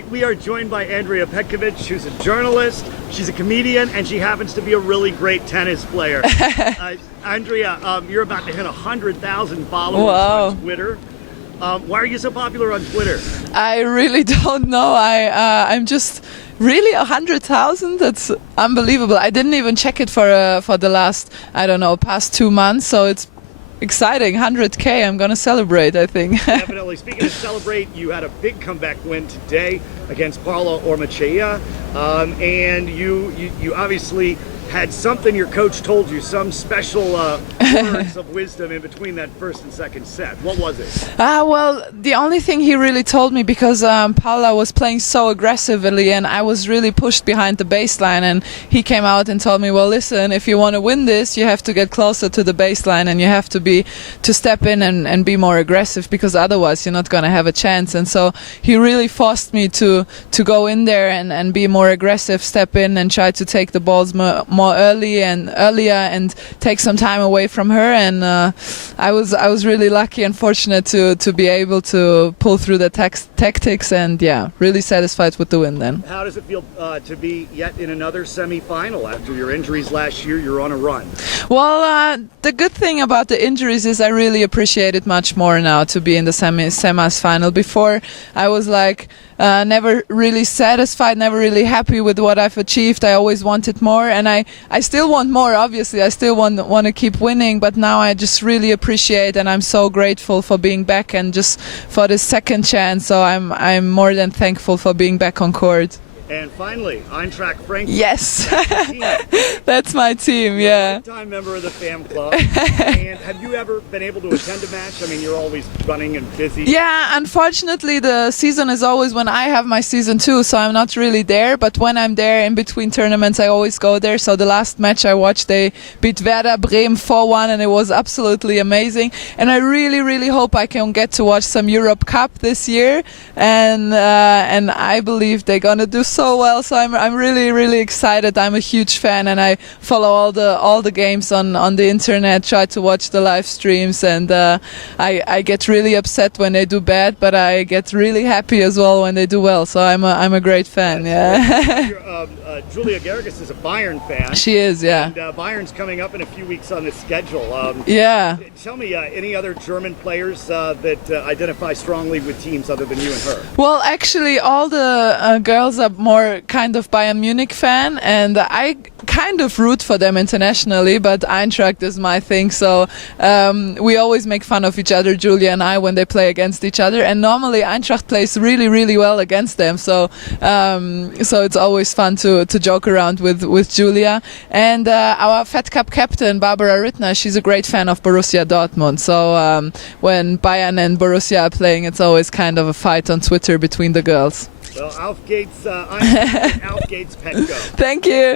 great. We are joined by Andrea Petkovic, who's a journalist, she's a comedian, and she happens to be a really great tennis player. Andrea, you're about to hit 100,000 followers on Twitter. Why are you so popular on Twitter? I really don't know. I'm just really 100,000. That's unbelievable. I didn't even check it for the last, I don't know, past 2 months. So it's exciting. 100K. I'm gonna celebrate, I think. Definitely. Speaking of celebrate, you had a big comeback win today against Paula Ormaechea, and you obviously had something your coach told you, some special words of wisdom in between that first and second set. What was it? Well, the only thing he really told me, because Paula was playing so aggressively and I was really pushed behind the baseline, and he came out and told me, well, listen, if you want to win this, you have to get closer to the baseline and you have to step in and be more aggressive, because otherwise you're not going to have a chance. And so he really forced me to go in there and be more aggressive, step in and try to take the balls more earlier and take some time away from her. And I was really lucky and fortunate to be able to pull through the tactics, and yeah, really satisfied with the win then. How does it feel to be yet in another semi-final after your injuries last year? You're on a run. Well, the good thing about the injuries is I really appreciate it much more now to be in the semis final. Before I was like never really satisfied, never really happy with what I've achieved. I always wanted more, and I still want more, obviously. I still want to keep winning, but now I just really appreciate, and I'm so grateful for being back and just for this second chance. So I'm more than thankful for being back on court. And finally, Eintracht Frankfurt. Yes, that's my team. Yeah. Time member of the fam club. And have you ever been able to attend a match? I mean, you're always running and busy. Yeah, unfortunately, the season is always when I have my season too, so I'm not really there. But when I'm there in between tournaments, I always go there. So the last match I watched, they beat Werder Bremen 4-1, and it was absolutely amazing. And I really, really hope I can get to watch some Europe Cup this year. And I believe they're gonna do so well, so I'm really, really excited. I'm a huge fan, and I follow all the games on the internet, try to watch the live streams, and I get really upset when they do bad, but I get really happy as well when they do well. So I'm a great fan. Yeah. Julia Gerges is a Bayern fan. She is, yeah. And Bayern's coming up in a few weeks on the schedule. Yeah. Tell me any other German players that identify strongly with teams other than you and her? Well, actually, all the girls are more kind of Bayern Munich fan, and I kind of root for them internationally, but Eintracht is my thing. So we always make fun of each other, Julia and I, when they play against each other. And normally Eintracht plays really, really well against them. So so it's always fun to joke around with Julia. And our Fed Cup captain, Barbara Rittner, she's a great fan of Borussia Dortmund. So when Bayern and Borussia are playing, it's always kind of a fight on Twitter between the girls. Well, auf geht's, Auf geht's, Petko. Thank you.